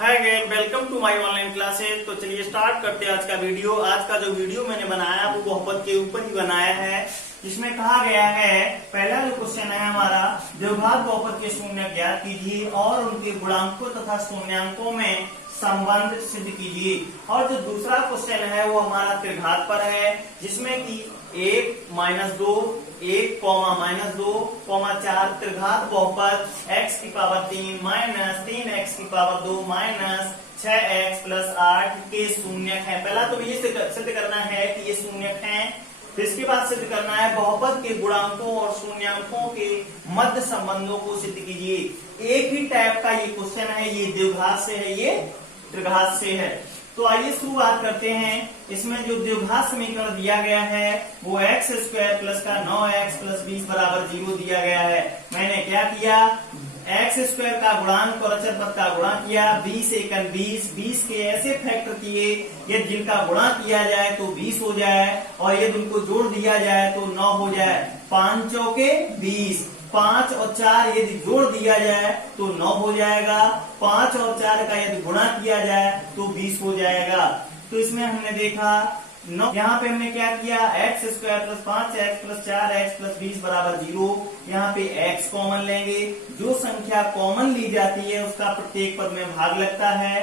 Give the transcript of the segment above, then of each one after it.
Hi again, welcome to my online classes. तो चलिए start करते हैं आज का वीडियो। आज का जो वीडियो मैंने बनाया वो बहुपद के ऊपर ही बनाया है, जिसमें कहा गया है पहला जो क्वेश्चन है हमारा, द्विघात बहुपद के शून्य ज्ञात कीजिए और उनके गुणांकों तथा शून्यांकों में संबंध सिद्ध कीजिए। और जो दूसरा क्वेश्चन है वो हमारा त्रिघात पर है, जिसमें कि 1 - 2 1, -2, 4 त्रिघात बहुपद x की पावर 3 - 3x की पावर 2 - 6x + 8 के शून्यक है। पहला तो ये सिद्ध करना है कि ये शून्यक हैं, फिर इसके बाद सिद्ध करना है बहुपद के गुणांकों और शून्यांकों के मध्य संबंधों को सिद्ध कीजिए। एक ही टाइप का ये क्वेश्चन है, ये द्विघात से है, ये त्रिघात से है। तो आइए शुरुआत करते हैं। इसमें जो द्विघात समीकरण दिया गया है वो x² + का 9x + 20 = 0 दिया गया है। मैंने क्या किया, x² का गुणांक और अचर पद का गुणा किया, 20 × 1 = 20 के ऐसे फैक्टर किए यदि जिनका गुणा किया जाए तो 20 हो जाए और यदि उनको जोड़ दिया जाए तो 9 हो जाए। 5 चौके 20, 5 और 4 यदि जोड़ दिया जाए तो 9 हो जाएगा। 5 और 4 का यदि गुणा किया जाए तो 20 हो जाएगा। तो इसमें हमने देखा यहाँ पे हमने क्या किया, x² + 5x + 4x + 20 = 0। यहाँ पे x कॉमन लेंगे, जो संख्या कॉमन ली जाती है उसका प्रत्येक पद में भाग लगता है।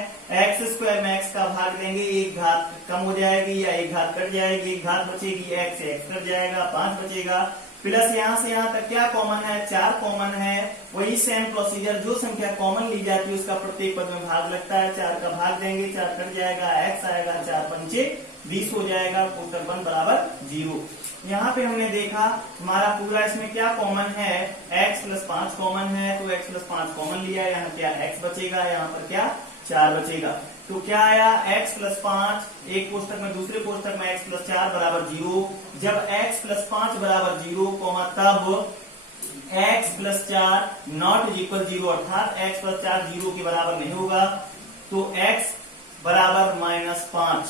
x² में x का भाग देंगे, एक घात कम हो जाएगी या एक घात कट जाएगी, एक घात बचेगी, x से x कट जाएगा, 5 बचेगा। प्लस यहाँ से यहाँ तक क्या कॉमन है, 4 कॉमन है। वही सेम प्रोसीजर, जो संख्या कॉमन ली जाती है उसका प्रत्येक पद में भाग लगता है। 4 का भाग देंगे, 4 कट जाएगा, x आएगा, 4 × 5 = 20 हो जाएगा। उत्तर 1 = 0। यहाँ पे हमने देखा हमारा पूरा इसमें क्या कॉमन है, x + 5 कॉमन है, तो x + 5 कॉमन लिया, यहाँ क्या x बचेगा, यहाँ पर क्या 4 बचेगा। तो क्या आया, x + 5 एक कोष्टक में, दूसरे कोष्टक में x + 4 = 0। जब x + 5 = 0, तब x + 4 ≠ 0, अर्थात x + 4 0 के बराबर नहीं होगा। तो x = -5,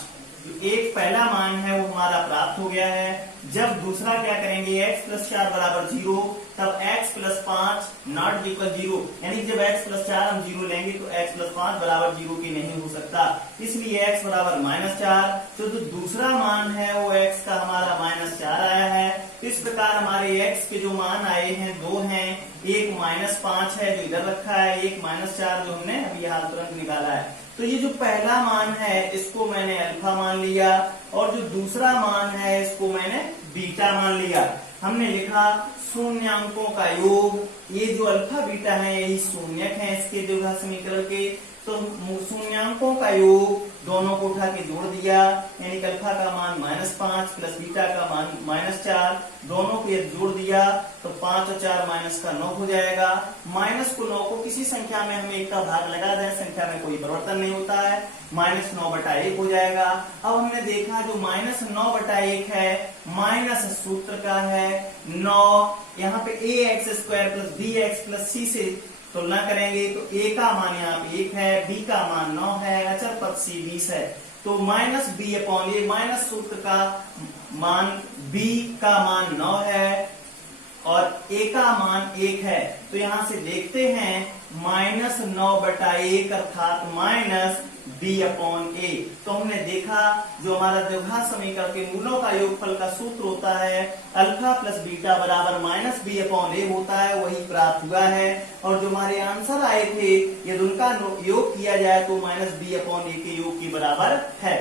एक पहला मान है वो हमारा प्राप्त हो गया है। जब दूसरा क्या करेंगे, x + 4 = 0, तब x + 5 ≠ 0, यानी जब x + 4 हम 0 लेंगे तो x + 5 = 0 की नहीं हो सकता, इसलिए x = -4। तो जो दूसरा मान है वो x का हमारा -4 आया है। इस प्रकार हमारे x के जो मान आए हैं 2 हैं, एक -5 है जो इधर रखा है, एक -4 जो हमने अभी हाल तुरंत निकाला है। तो ये जो पहला मान है इसको मैंने अल्फा मान लिया और जो दूसरा मान है इसको मैंने बीटा मान लिया। हमने लिखा शून्यांकों का योग, ये जो अल्फा बीटा है यही शून्यक है इसके द्विघात समीकरण के। तो शून्यांकों का योग दोनों को उठा के जोड़ दिया, यानी अल्फा का मान -5 + बीटा का मान -4, दोनों को जोड़ दिया तो 5 और 4 माइनस का 9 हो जाएगा। माइनस को 9 को किसी संख्या में हम 1 का भाग लगा दें, संख्या में कोई परिवर्तन नहीं होता है, -9/1 हो जाएगा। अब हमने देखा जो -9/1 है, माइनस सूत्र का है 9, यहाँ पे ax² + bx + c से तुलना करेंगे तो a का मान यहाँ पे 1 है, b का मान 9 है, अचर पद c 20 है। तो -b/a, माइनस सूत्र का मान b का मान 9 है और a का मान 1 है। तो यहाँ से देखते हैं -9/1 अर्थात -b/a। तो हमने देखा जो हमारा द्विघात समीकरण के मूलों का योगफल का सूत्र होता है अल्फा + बीटा बराबर -b/a होता है, वही प्राप्त हुआ है। और जो हमारे आंसर आए थे यदि उनका योग किया जाए तो -b/a के योग के बराबर है।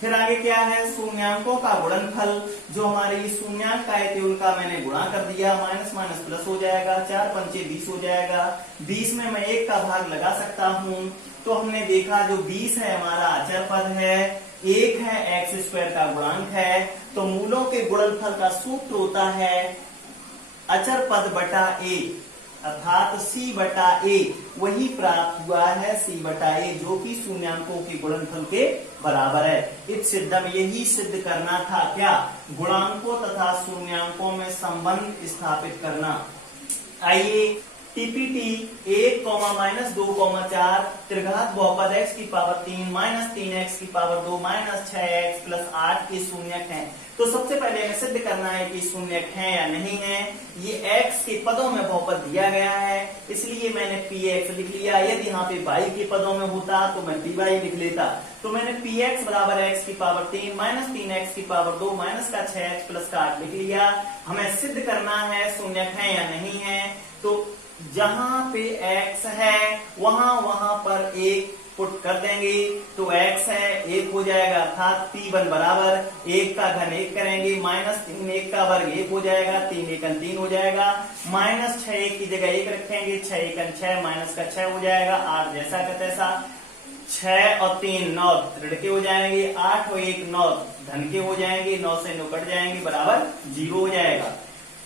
फिर आगे क्या है, शून्यांकों का गुणनफल। जो हमारे ये शून्यांक आए थे उनका मैंने गुणा कर दिया, माइनस प्लस हो जाएगा, 4 × 5 = 20 हो जाएगा। 20 में मैं 1 का भाग लगा सकता हूँ। तो हमने देखा जो 20 है हमारा अचर पद है, 1 है x² का गुणांक है। तो मूलों के गुणनफल का सूत्र होता है अचर पद बटा a, अर्थात c/a, वही प्राप्त हुआ है c/a, जो कि शून्यांकों के गुणनफल के बराबर है। इस सिद्धम, यही सिद्ध करना था क्या, गुणांकों तथा शून्यांकों में संबंध स्थापित करना। आइए टीपीटी 1, -2, 4 बहुपद x की पावर 3 -3x की पावर 2 -6x + 8 के शून्यक हैं। तो सबसे पहले हमें सिद्ध करना है कि शून्यक है या नहीं है। ये x के पदों में बहुपद दिया गया है, इसलिए मैंने px लिख लिया। यदि यहाँ पे y के पदों में होता तो मैं py लिख लेता। तो मैंने px बराबर x की पावर 3 -3x की पावर 2 -6x + 8 लिख लिया। हमें सिद्ध करना है शून्यक है या नहीं है। तो जहां पे x है वहां पर 1 पुट कर देंगे, तो x है 1 हो जाएगा, अर्थात p1 बराबर 1 का घन 1 करेंगे, -3 1 का वर्ग 1 हो जाएगा, 3 एकन 3 हो जाएगा, -6 1 की जगह 1 रखेंगे, 6 एकन 6 माइनस का 6 हो जाएगा, 8 जैसा का तैसा, 6 और 3 9 ऋण के हो जाएंगे, 8 और 1 9 धन के हो जाएंगे, 9 से 9 कट जाएंगे, बराबर 0 हो जाएगा।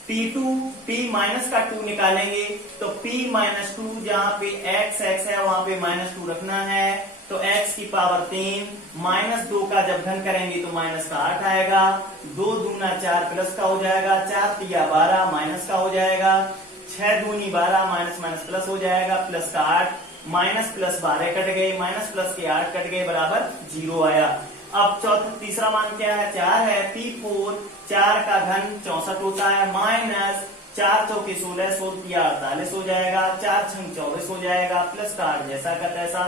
P2 P माइनस का 2 निकालेंगे, तो P -2 जहां पे x है वहां पे -2 रखना है, तो x की पावर 3 -2 का जब घन करेंगे तो माइनस का 8 आएगा, 2 दूना 4 प्लस का हो जाएगा, 4 तिया 12 माइनस का हो जाएगा, 6 दूनी 12 माइनस प्लस हो जाएगा, प्लस का 8 माइनस प्लस 12 कट गए, माइनस प्लस के 8 कट गए, बराबर 0 आया। अब तीसरा मान क्या है, 4 है, P4 4 का घन 64 होता है, माइनस 4 चौके 16 16 तिया 48 हो जाएगा, 4 छंग 24 हो जाएगा, प्लस का 8 जैसा का तैसा,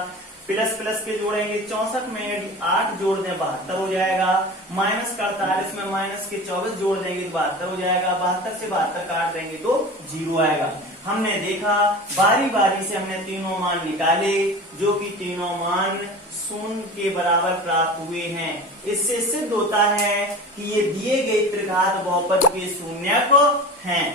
प्लस प्लस के जोड़ेंगे, 64 में 8 जोड़ दें 72 हो जाएगा, माइनस का 48 में माइनस के 24 जोड़ देंगे तो 72 हो जाएगा, 72 से 72 काट देंगे तो 0 आएगा। हमने देखा बारी बारी से हमने तीनों मान निकाले, जो कि तीनों मान 0 के बराबर प्राप्त हुए हैं। इससे सिद्ध होता है कि ये दिए गए त्रिघात बहुपद के शून्यक हैं।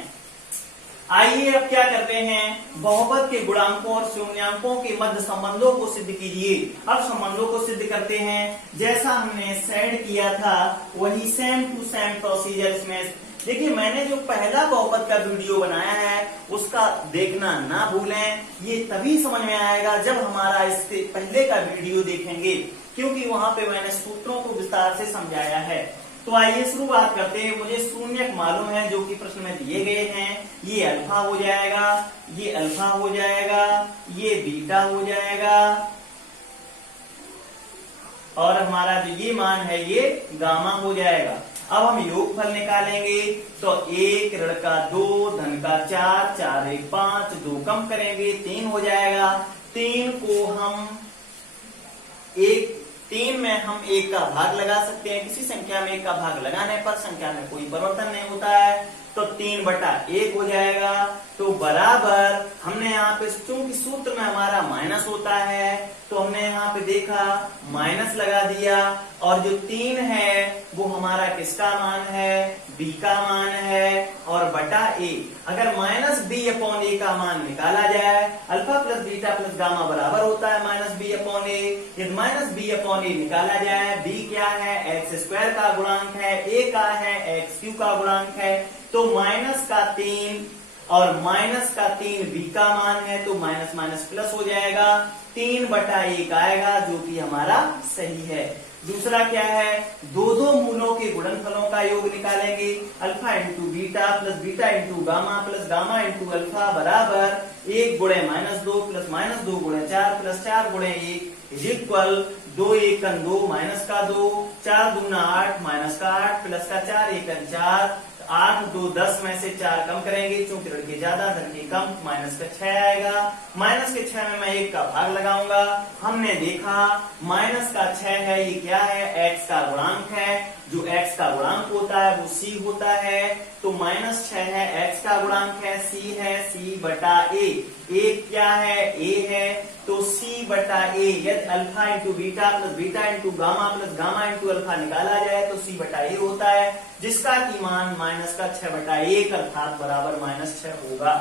आइए अब क्या करते हैं, बहुपद के गुणांकों और शून्यांकों के मध्य संबंधों को सिद्ध कीजिए। अब संबंधों को सिद्ध करते हैं, जैसा हमने सेड किया था वही सेम टू सेम प्रोसीजर इसमें। देखिए मैंने जो पहला बहुपद का वीडियो बनाया है उसका देखना ना भूलें, ये तभी समझ में आएगा जब हमारा इससे पहले का वीडियो देखेंगे, क्योंकि वहां पे मैंने सूत्रों को विस्तार से समझाया है। तो आइए शुरुआत करते हैं। मुझे शून्यक मालूम है जो कि प्रश्न में दिए गए हैं, ये अल्फा हो जाएगा, ये अल्फा हो जाएगा, ये बीटा हो जाएगा, और हमारा जो ये मान है ये गामा हो जाएगा। अब हम योगफल निकालेंगे, तो 1 ऋण का 2 धन का 4 4 1 5 2 कम करेंगे 3 हो जाएगा। 3 को हम 3 में हम 1 का भाग लगा सकते हैं, किसी संख्या में 1 का भाग लगाने पर संख्या में कोई परिवर्तन नहीं होता है, तो 3/1 हो जाएगा। तो बराबर हमने यहाँ पे चूंकि सूत्र में हमारा माइनस होता है तो हमने यहाँ पे देखा माइनस लगा दिया, और जो 3 है वो हमारा किसका मान है, b का मान है, और बटा a। अगर -b/a का मान निकाला जाए, alpha plus beta plus gamma बराबर होता है -b/a। यदि -b/a निकाला जाए, b क्या है, x² का गुणांक है, a का है x³ का गुणांक है, तो माइनस का 3 और माइनस का 3 b का मान है, तो माइनस माइनस प्लस हो जाएगा, 3/1 आएगा, जो कि हमारा सही है। दूसरा क्या है, दो मूलों के गुणनफलों का योग निकालेंगे, alpha into beta plus beta into gamma plus gamma into alpha बराबर 1 गुणे -2 प्लस -2 गुणे 4 प्लस 4 गुणे 1 इज इक्वल 2 एकन 2 माइनस का 2, 4 दूना 8 माइनस का 8 प्लस का 4 एकन 4, 8 2 10 में से 4 कम करेंगे, चूंकि ऋण के ज्यादा धन के कम, माइनस का 6 आएगा। माइनस के 6 में मैं 1 का भाग लगाऊंगा। हमने देखा माइनस का 6 है, ये क्या है, x का गुणांक है, जो x का गुणांक होता है वो c होता है, तो -6 है, x का गुणांक है, c है, c/a। a क्या है, a है, तो c/a। यदि alpha into beta plus beta into gamma plus gamma into alpha निकाला जाए तो c/a होता है, जिसका की मान माइनस का 6/1 अर्थात बराबर -6 होगा।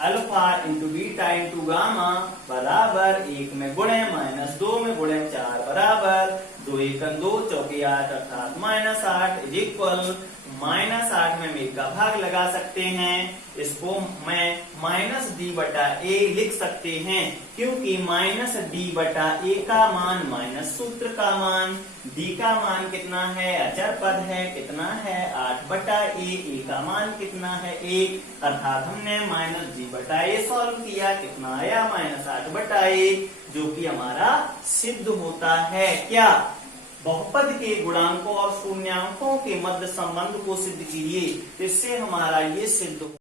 Alpha into beta into gamma बराबर 1 में गुणे -2 में गुणे 4 बराबर दो एकम 2 चौके 8 अर्थात -8 इज इक्वल -8 में मेल का भाग लगा सकते हैं। इसको मैं -d/a लिख सकते हैं क्योंकि -d/a का मान माइनस सूत्र का मान, d का मान कितना है, अचर पद है, कितना है 8/a, a का मान कितना है 1, अर्थात हमने -d/a सॉल्व किया, कितना आया -8/a, जो कि हमारा सिद्ध होता है क्या, बहुपद के गुणांकों और शून्यांकों के मध्य संबंध को सिद्ध कीजिए, इससे हमारा ये सिद्ध